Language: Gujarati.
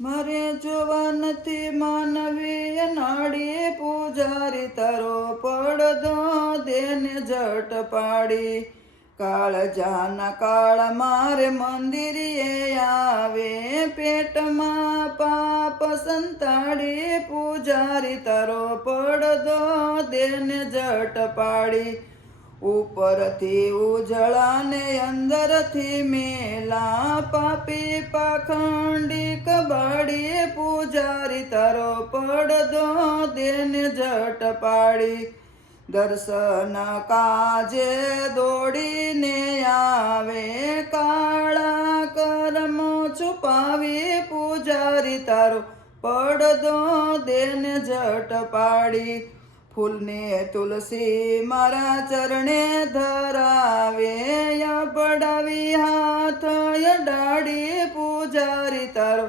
મારે જોવા નથી માનવી નાડી, પૂજારી તારો પડદો દેને જટ પાડી. કાળજાના કાળ મારે મંદિરે આવે, પેટમાં પાપ સંતાડી, પૂજારી તારો પડદો દેને જટ પાડી. ઉપરથી ઉજળાને અંદરથી મેલા, પાપી પાખંડી કબાડી, પૂજારી તારો પડદો દેને જટ પાડી. દર્શન કાજે દોડીને આવે, કાળા કર્મો છુપાવી, પૂજારી તારો પડદો દેને જટ પાડી. ફૂલને તુલસી મારા ચરણે ધરાવે, પડાવી હાથ અડાડી, પૂજારી તારો